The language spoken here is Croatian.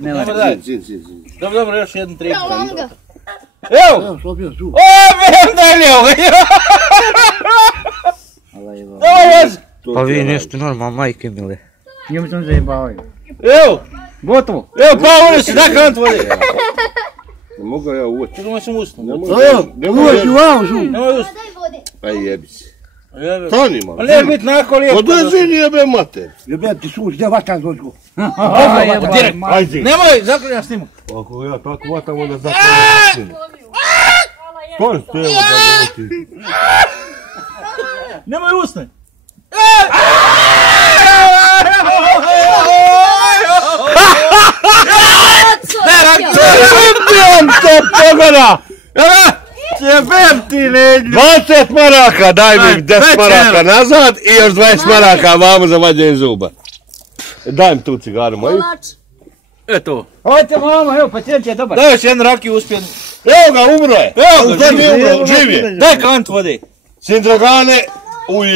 Nema Zin. Dobro, još jedan trik. Evo vam ga. Evo! Evo, slobio su. O, vem da je lijevo! Evo, jez! Pa vi nešto normalno, majke mile. Njemu sam zajebavaju. Evo! Gotovo. Evo, pa uli si, daj kant vodi! Ne mogu ja ući. Čekaj, ma sam usnu. Uvođi u auzu. Nemoj usnu. Daj vode. Aj jebi se. Jebe. Stani malo. Ali ne biti nako lijepo. Pa daj zini jebe mater. Jebem ti suš, gdje vašta dođu. Nemoj, zaklinjam snimak. Ako ja tako vatam, onda zaklinjam snimak. Kon ste evo da ga oti. Nemoj usne. Jebem to pogona! Jebem ti neđu. 20 maraka, daj mi 10 maraka nazad i još 20 maraka vamo za vađenje zuba. Daj mi tu cigaru moju. Eto. Hajte mama, evo, pacijent je dobar. Daj još jedan raki uspijen. Evo ga, umro je. Evo ga, Nije umro, živ je. Daj kant vode. Sin Dragane, uje.